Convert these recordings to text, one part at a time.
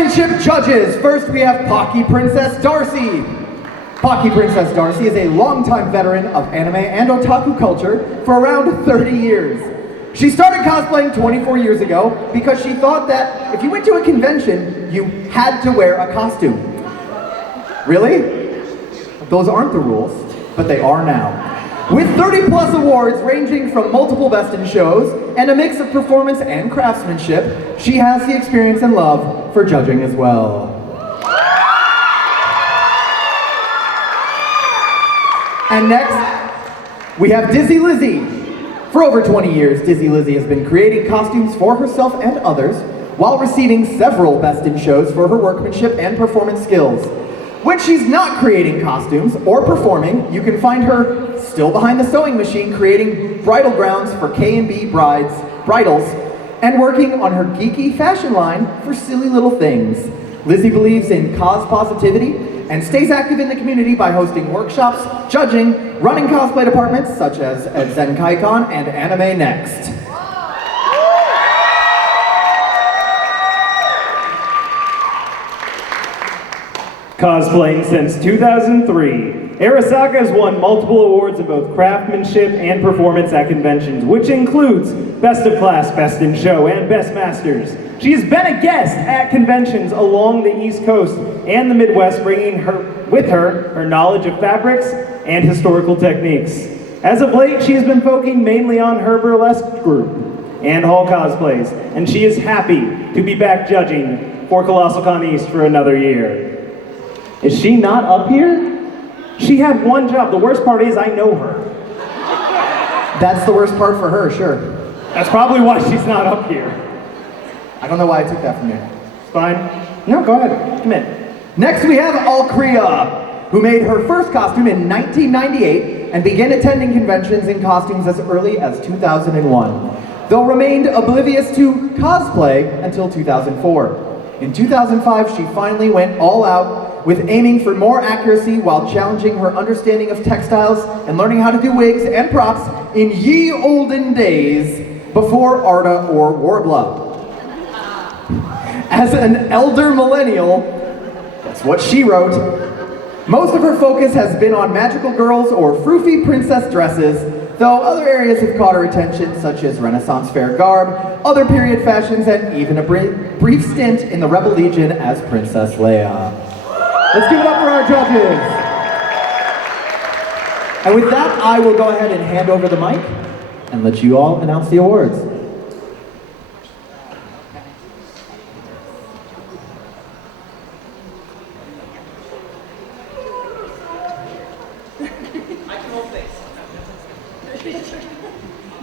Craftsmanship judges. First, we have Pocky Princess Darcy. Pocky Princess Darcy is a longtime veteran of anime and otaku culture for around 30 years. She started cosplaying 24 years ago because she thought that if you went to a convention, you had to wear a costume. Really? Those aren't the rules, but they are now. With 30 plus awards ranging from multiple Best in Shows and a mix of performance and craftsmanship, she has the experience and love for judging as well. And next, we have Dizzy Lizzie. For over 20 years, Dizzy Lizzie has been creating costumes for herself and others while receiving several Best in Shows for her workmanship and performance skills. When she's not creating costumes or performing, you can find her still behind the sewing machine creating bridal gowns for K&B bridals and working on her geeky fashion line for silly little things. Lizzie believes in cause positivity and stays active in the community by hosting workshops, judging, running cosplay departments such as at ZenkaiCon and Anime Next. Cosplaying since 2003, Arasaka has won multiple awards in both craftsmanship and performance at conventions, which includes Best of Class, Best in Show, and Best Masters. She has been a guest at conventions along the East Coast and the Midwest, bringing with her knowledge of fabrics and historical techniques. As of late, she has been focusing mainly on her burlesque group and hall cosplays, and she is happy to be back judging for Colossalcon East for another year. Is she not up here? She had one job. The worst part is I know her. That's the worst part for her, sure. That's probably why she's not up here. I don't know why I took that from you. It's fine. No, go ahead. Come in. Next we have Alcrea, who made her first costume in 1998 and began attending conventions in costumes as early as 2001, though remained oblivious to cosplay until 2004. In 2005, she finally went all out with aiming for more accuracy while challenging her understanding of textiles and learning how to do wigs and props in ye olden days before Arda or Warbler. As an elder millennial, that's what she wrote, most of her focus has been on magical girls or froofy princess dresses, though other areas have caught her attention, such as Renaissance fair garb, other period fashions, and even a brief stint in the Rebel Legion as Princess Leia. Let's give it up for our judges. And with that, I will go ahead and hand over the mic and let you all announce the awards.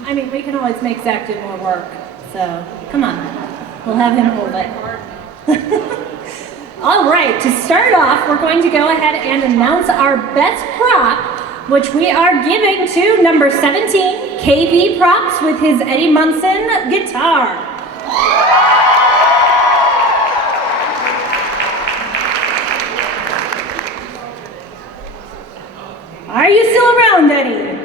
I mean, we can always make Zach do more work, so come on. We'll have him hold it. All right, to start off, we're going to go ahead and announce our best prop, which we are giving to number 17, KB Props, with his Eddie Munson guitar. Are you still around, Eddie?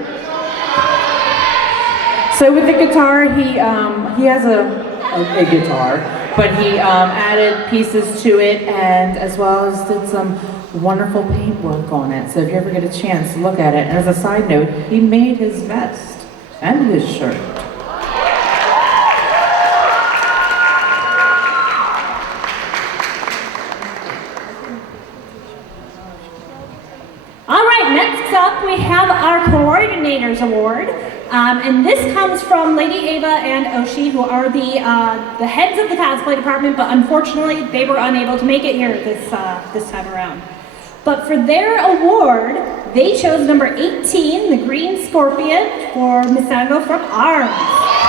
So with the guitar, he has a guitar, but he added pieces to it, and as well as did some wonderful paintwork on it. So if you ever get a chance to look at it, and as a side note, he made his vest and his shirt. All right, next up we have our Coordinators Award. And this comes from Lady Ava and Oshi, who are the heads of the cosplay department, but unfortunately they were unable to make it here this time around. But for their award, they chose number 18, the Green Scorpion, for Misango from ARMS.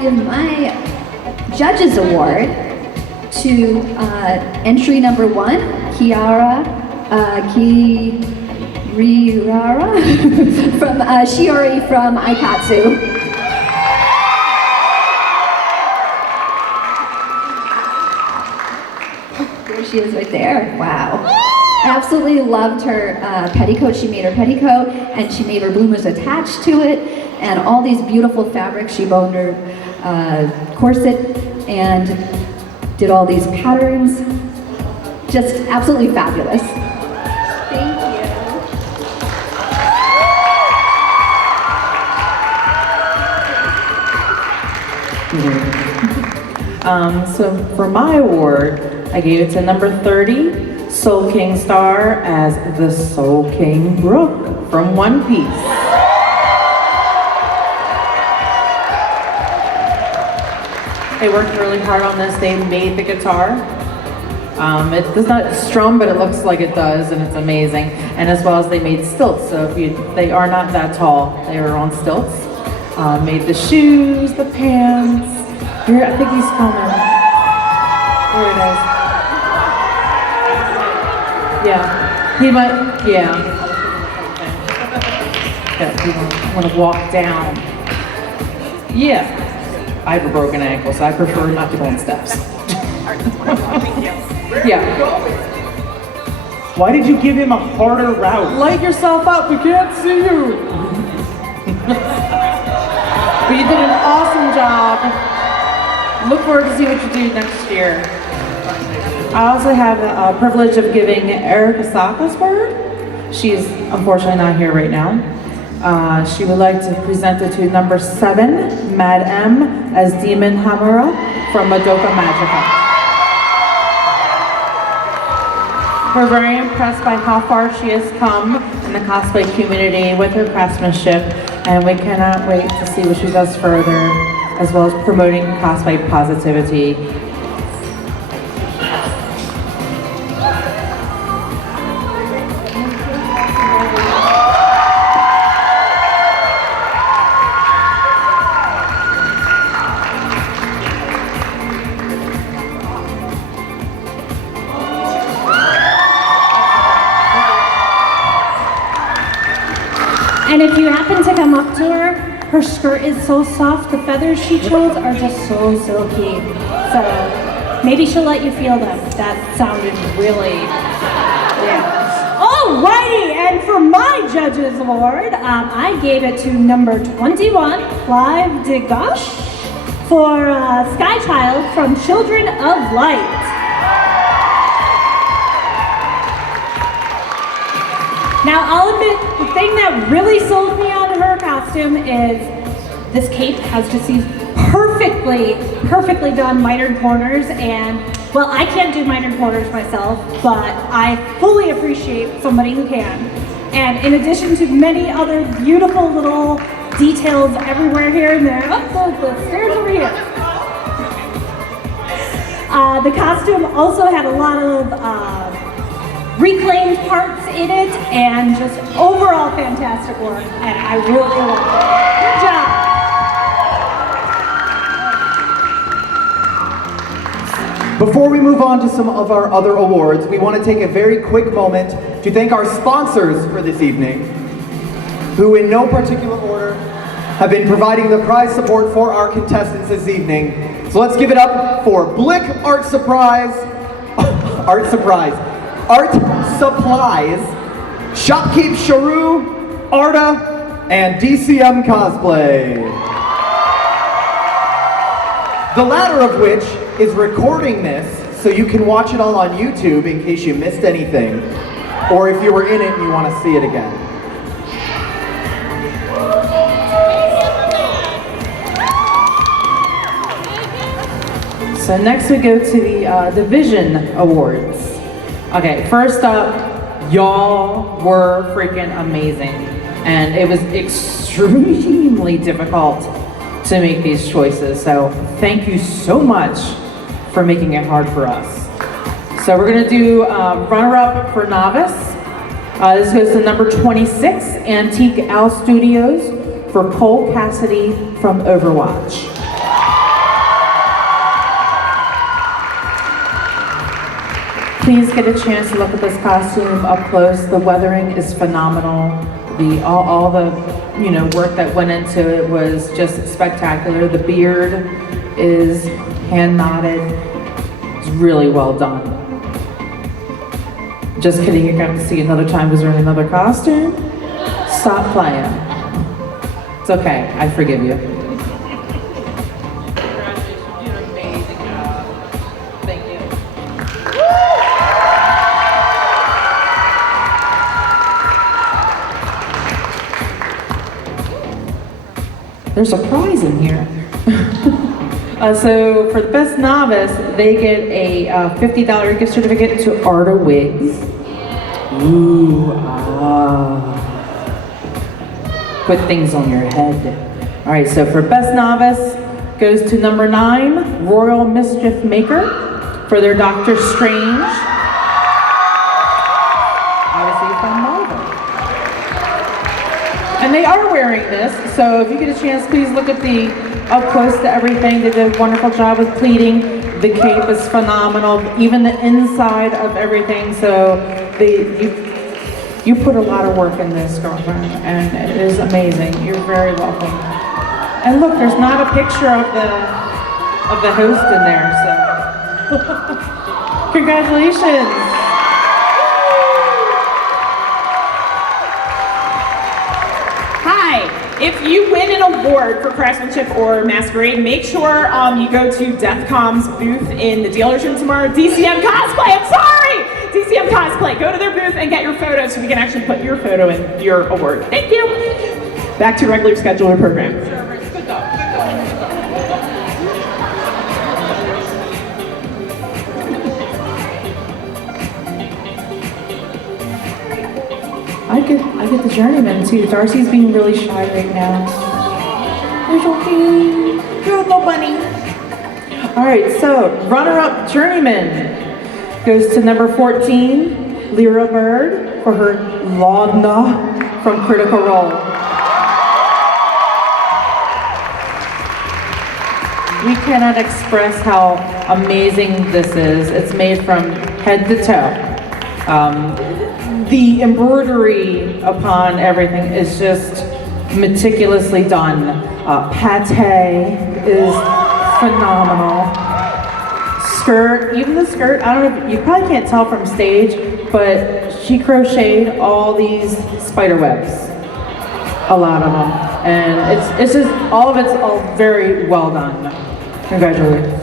give my Judges Award to entry number 1, Kiara Kirirara from Shiori from Aikatsu. There she is right there. Wow. I absolutely loved her petticoat. She made her petticoat and she made her bloomers attached to it and all these beautiful fabrics. She boned her corset and did all these patterns. Just absolutely fabulous. Thank So for my award, I gave it to number 30, Soul King Star as the Soul King Brook from One Piece. They worked really hard on this. They made the guitar. It does not strum, but it looks like it does, and it's amazing. And as well as they made stilts, so they are not that tall. They are on stilts. Made the shoes, the pants. Here, I think he's coming. There it is. Yeah, he might. Yeah. He want to walk down. Yeah. I have a broken ankle, so I prefer not to go on steps. Yeah. Why did you give him a harder route? Light yourself up, we can't see you. But you did an awesome job. Look forward to see what you do next year. I also have the privilege of giving Erica Saka's word. She's unfortunately not here right now. She would like to present it to number 7, Mad M, as Demon Hamura from Madoka Magica. We're very impressed by how far she has come in the cosplay community with her craftsmanship, and we cannot wait to see what she does further, as well as promoting cosplay positivity. And if you happen to come up to her, her skirt is so soft, the feathers she chose are just so silky. So maybe she'll let you feel them. That sounded really, yeah. Alrighty, and for my Judges Award, I gave it to number 21, Clive DeGosh, for Sky Child from Children of Light. Now, I'll admit, the thing that really sold me on her costume is this cape has just these perfectly done mitered corners, and, well, I can't do mitered corners myself, but I fully appreciate somebody who can. And in addition to many other beautiful little details everywhere here and there, oh, the stairs over here. The costume also had a lot of reclaimed parts in it, and just overall fantastic work, and I really loved it. Good job! Before we move on to some of our other awards, we want to take a very quick moment to thank our sponsors for this evening, who in no particular order have been providing the prize support for our contestants this evening. So let's give it up for Blick Art Supplies, Shopkeep Sharu, Arta, and DCM Cosplay. The latter of which is recording this so you can watch it all on YouTube in case you missed anything, or if you were in it and you want to see it again. So next we go to the Division Awards. Okay, first up, y'all were freaking amazing. And it was extremely difficult to make these choices. So thank you so much for making it hard for us. So we're gonna do runner-up for Novice. This goes to number 26, Antique Owl Studios, for Cole Cassidy from Overwatch. please get a chance to look at this costume up close. The weathering is phenomenal. All the work that went into it was just spectacular. The beard is hand knotted. It's really well done. Just kidding, you're going to see another time because we're in another costume. Stop playing. It's okay, I forgive you. Congratulations, you did an amazing job. Thank you. There's a prize in here. So for the best novice, they get a $50 gift certificate to Arta Wigs. Ooh, put things on your head. All right, so for best novice goes to number 9, Royal Mischief Maker, for their Doctor Strange. Obviously from Marvel. And they are wearing this, so if you get a chance, please look at the up close to everything. They did a wonderful job with pleating. The cape is phenomenal, even the inside of everything. So you put a lot of work in this, girlfriend, and it is amazing. You're very welcome. And look, there's not a picture of the host in there, so congratulations. Hi, if you win an award for craftsmanship or masquerade, make sure you go to DEFCON's booth in the dealer's room tomorrow. DCM Cosplay, I'm sorry! DCM Cosplay, go to their booth and get your photo so we can actually put your photo in your award. Thank you. Back to regular scheduled program. I get the journeyman too. Darcy's being really shy right now. You're joking. You're a little bunny. All right, so runner-up journeyman goes to number 14, Lyra Bird, for her Laudna from Critical Role. We cannot express how amazing this is. It's made from head to toe. The embroidery upon everything is just meticulously done. Pate is phenomenal. Skirt, even the skirt, I don't know, you probably can't tell from stage, but she crocheted all these spider webs. A lot of them. And it's just, all of it's all very well done. Congratulations.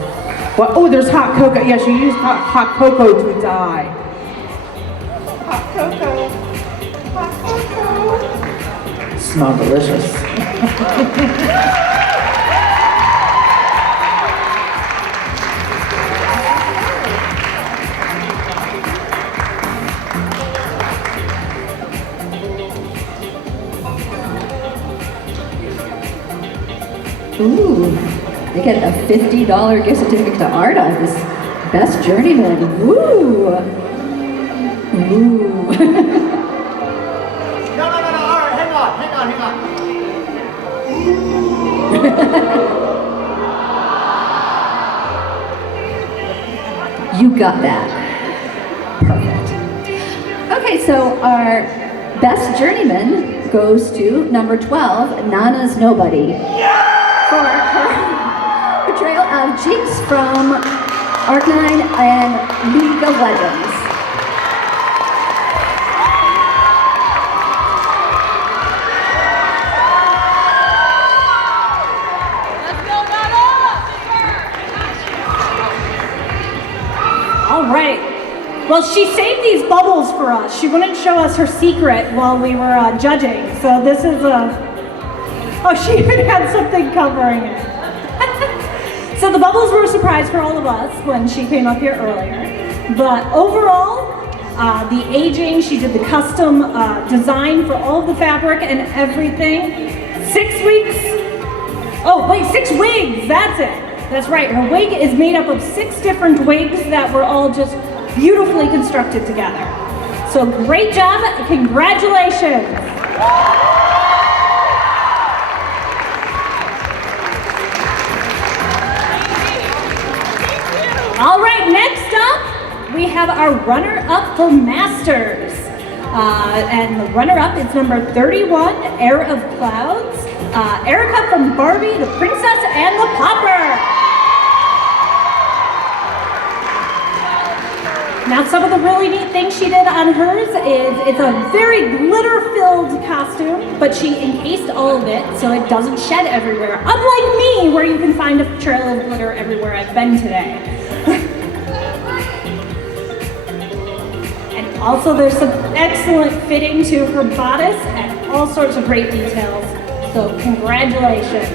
Well, oh, there's hot cocoa. Yeah, she used hot cocoa to dye. Hot cocoa. Hot cocoa. Smell delicious. Ooh, they get a $50 gift certificate to Arta, this best journeyman. Ooh. Ooh. No, all right, hang on. You got that. Perfect. Okay, so our best journeyman goes to number 12, Nana's Nobody. For her portrayal of Jinx from Arc-9 and League of Legends. All right. Well, she saved these bubbles for us. She wouldn't show us her secret while we were judging. So this is oh, she even had something covering it. So the bubbles were a surprise for all of us when she came up here earlier. But overall, the aging, she did the custom design for all of the fabric and everything. 6 weeks. Oh, wait, 6 wigs. That's it. That's right. Her wig is made up of 6 different wigs that were all just beautifully constructed together. So great job. Congratulations. All right, next up, we have our runner-up for Masters. And the runner-up is number 31, Air of Clouds. Erica from Barbie, the Princess and the Pauper. Now, some of the really neat things she did on hers is it's a very glitter-filled costume, but she encased all of it so it doesn't shed everywhere. Unlike me, where you can find a trail of glitter everywhere I've been today. And also, there's some excellent fitting to her bodice and all sorts of great details. So, congratulations.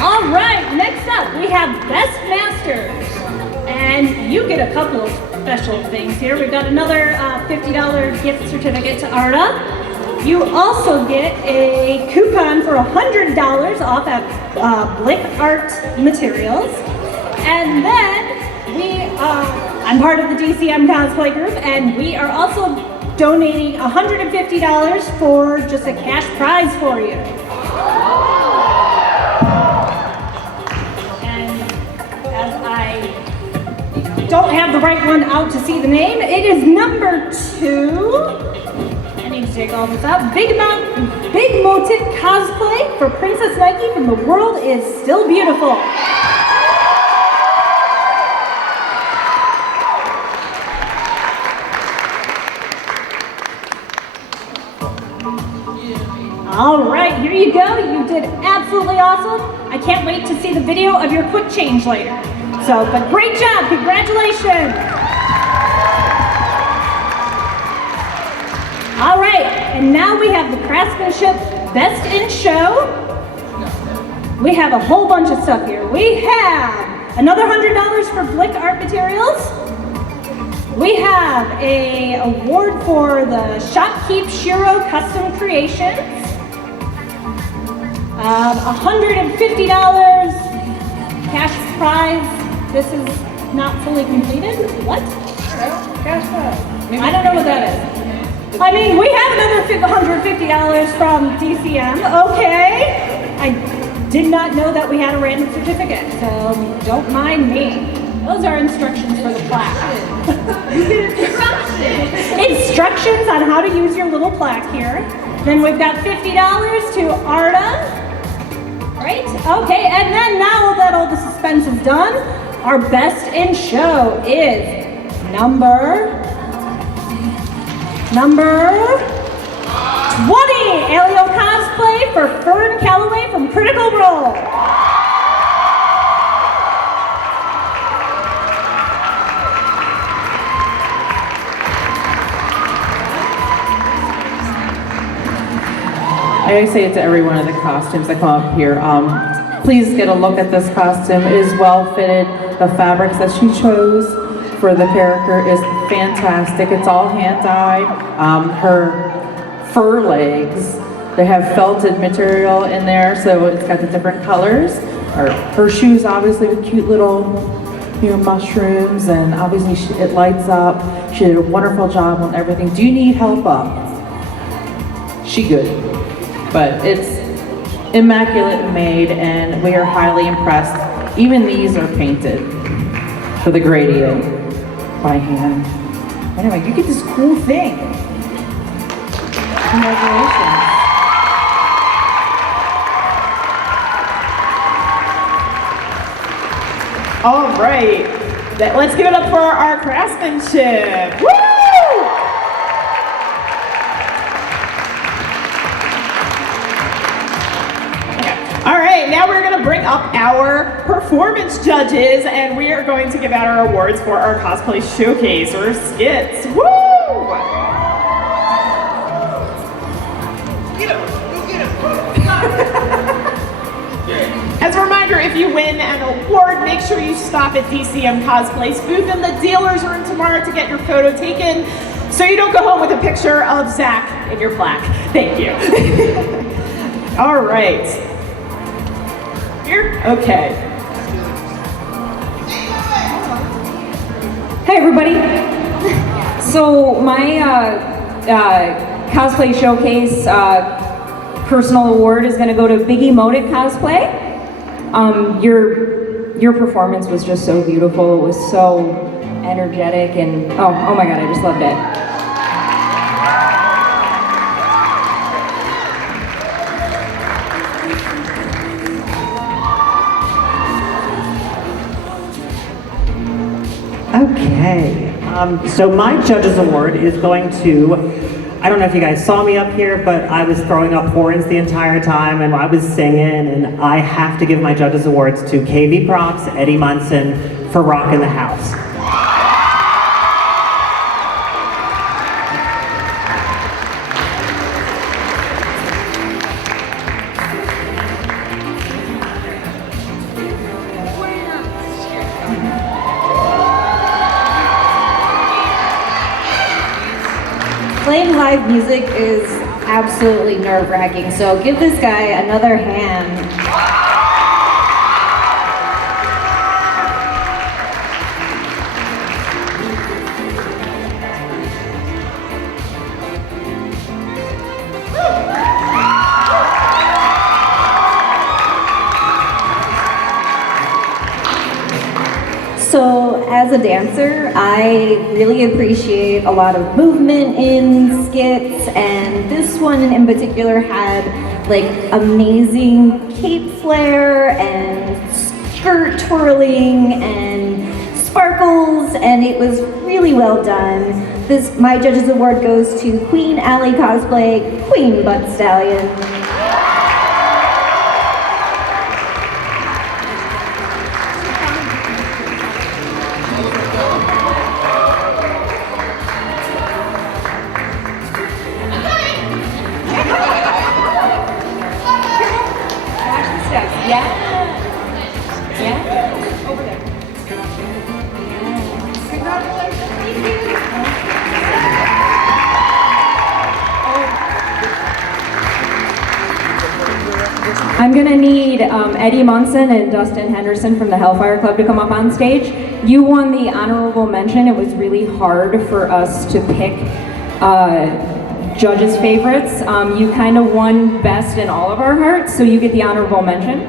All right, next up we have Best Masters. And you get a couple of special things here. We've got another $50 gift certificate to Arda. You also get a coupon for $100 off at Blick Art Materials. And then I'm part of the DCM Cosplay group, and we are also donating $150 for just a cash prize for you. Don't have the right one out to see the name. It is number 2. I need to take all this out. Big Motic Cosplay for Princess Nike from The World Is Still Beautiful. All right, here you go. You did absolutely awesome. I can't wait to see the video of your quick change later. So, but great job, congratulations. All right, and now we have the Craftsmanship Best in Show. We have a whole bunch of stuff here. We have another $100 for Blick Art Materials. We have an award for the Shopkeep Shiro Custom Creations. $150 cash prize. This is not fully completed. What? Cash prize. I don't know what that is. I mean, we have another $150 from DCM. Okay. I did not know that we had a random certificate, so don't mind me. Those are instructions for the plaque. Instructions on how to use your little plaque here. Then we've got $50 to Arda. Right? Okay, and then now that all the suspense is done, our Best in Show is number 20, Alio Cosplay for Fern Calloway from Critical Role. I always say it to every one of the costumes that come up here. Please get a look at this costume. It is well fitted. The fabrics that she chose for the character is fantastic. It's all hand dyed. Her fur legs, they have felted material in there, so it's got the different colors. Her shoes, obviously, with cute little mushrooms, and obviously it lights up. She did a wonderful job on everything. Do you need help up? She good. But it's immaculate made, and we are highly impressed. Even these are painted for the gradient by hand. Anyway, you get this cool thing. Congratulations. All right, let's give it up for our craftsmanship. Woo! All right, now we're going to bring up our performance judges, and we are going to give out our awards for our cosplay showcase or skits. Woo! As a reminder, if you win an award, make sure you stop at DCM Cosplay's booth in the dealer's room tomorrow to get your photo taken, so you don't go home with a picture of Zach in your plaque. Thank you. All right. Here? Okay. Hey everybody! So my cosplay showcase personal award is going to go to Biggie Modic Cosplay. Your performance was just so beautiful. It was so energetic, and oh my god, I just loved it. Okay, so my Judges Award is going to, I don't know if you guys saw me up here, but I was throwing up horns the entire time and I was singing, and I have to give my Judges Awards to KV Props, Eddie Munson, for rocking the house. Playing live music is absolutely nerve-wracking, so give this guy another hand. So as a dancer, I really appreciate a lot of movement in skits, and this one in particular had like amazing cape flare and skirt twirling and sparkles, and it was really well done. My Judges Award goes to Queen Alley Cosplay, Queen Butt Stallion. I'm gonna need Eddie Munson and Dustin Henderson from the Hellfire Club to come up on stage. You won the honorable mention. It was really hard for us to pick judges' favorites. You kind of won best in all of our hearts, so you get the honorable mention.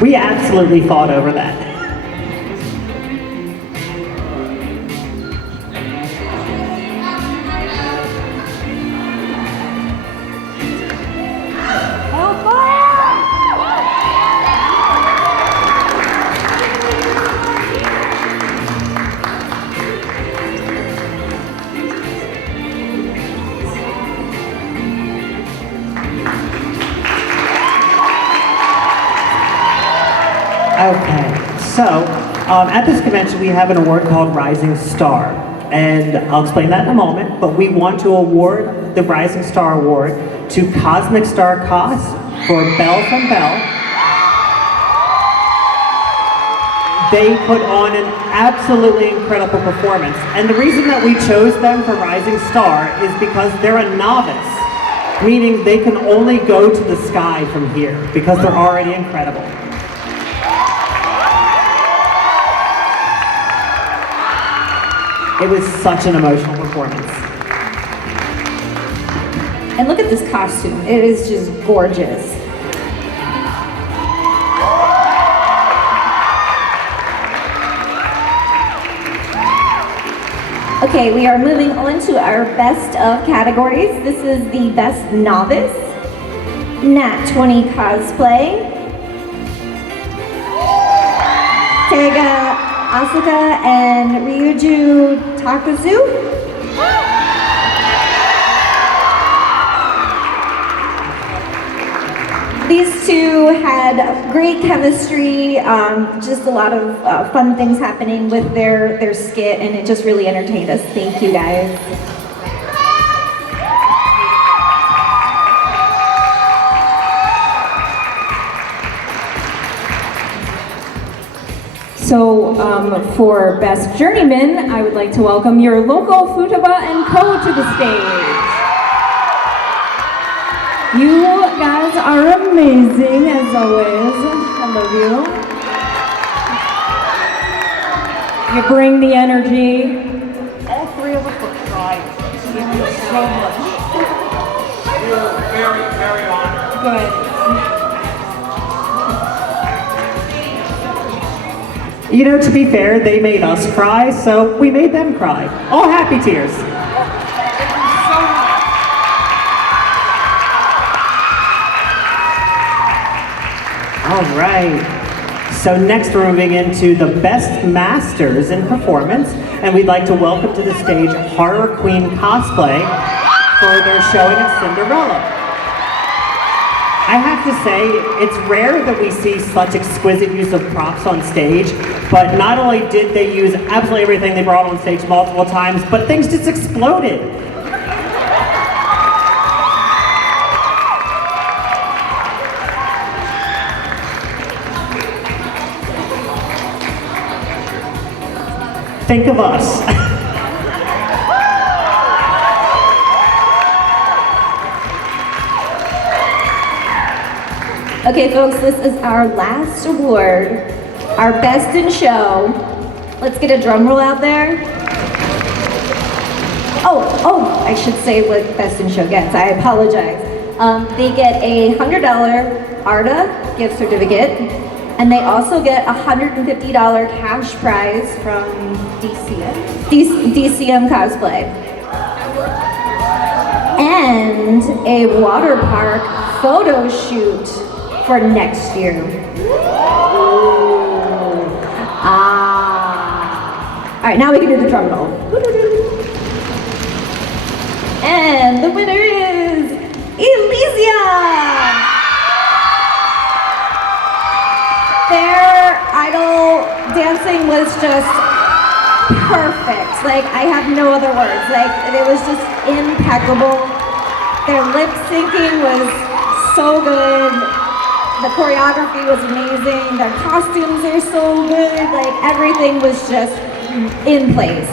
We absolutely fought over that. Okay, so at this convention we have an award called Rising Star, and I'll explain that in a moment, but we want to award the Rising Star Award to Cosmic Star Cos for Belle from Belle. They put on an absolutely incredible performance, and the reason that we chose them for Rising Star is because they're a novice, meaning they can only go to the sky from here because they're already incredible. It was such an emotional performance. And look at this costume. It is just gorgeous. Okay, we are moving on to our best of categories. This is the best novice, Nat 20 cosplay, Tega Asuka and Ryuju Takazu. These two had great chemistry, just a lot of fun things happening with their skit, and it just really entertained us. Thank you guys. So for Best Journeyman, I would like to welcome your local Futaba and Co. to the stage. You guys are amazing as always. I love you. You bring the energy. All three We're very, very honored. Good. You know, to be fair, they made us cry, so we made them cry. All happy tears. All right. So next we're moving into the Best Masters in Performance, and we'd like to welcome to the stage Horror Queen Cosplay for their showing of Cinderella. I have to say, it's rare that we see such exquisite use of props on stage, but not only did they use absolutely everything they brought on stage multiple times, but things just exploded. Think of us. Okay, folks, this is our last award, our Best in Show. Let's get a drum roll out there. Oh, I should say what Best in Show gets. I apologize. They get a $100 ARTA gift certificate, and they also get a $150 cash prize from DCM Cosplay. And a water park photo shoot for next year. All right, now we can do the drum roll. And the winner is Elysia! Their idol dancing was just perfect. Like, I have no other words. Like, it was just impeccable. Their lip syncing was so good. The choreography was amazing. Their costumes are so good. Like, everything was just in place.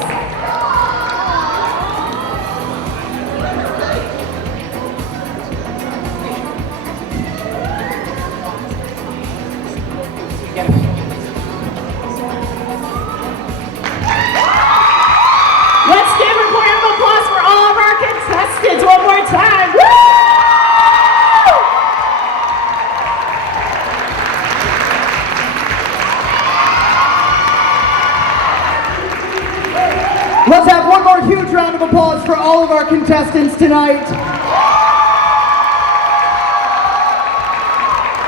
Let's give a round of applause for all of our contestants one more time. Woo! Let's have one more huge round of applause for all of our contestants tonight.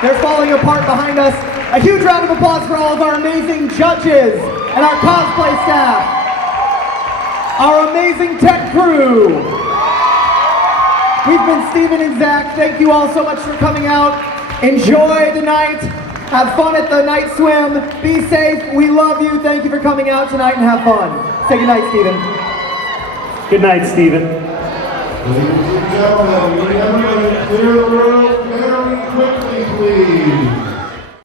They're falling apart behind us. A huge round of applause for all of our amazing judges and our cosplay staff. Our amazing tech crew. We've been Steven and Zach. Thank you all so much for coming out. Enjoy the night. Have fun at the night swim. Be safe. We love you. Thank you for coming out tonight and have fun. Say good night, Steven. Good night, Steven. Ladies and gentlemen, we are going to clear the room very quickly, please.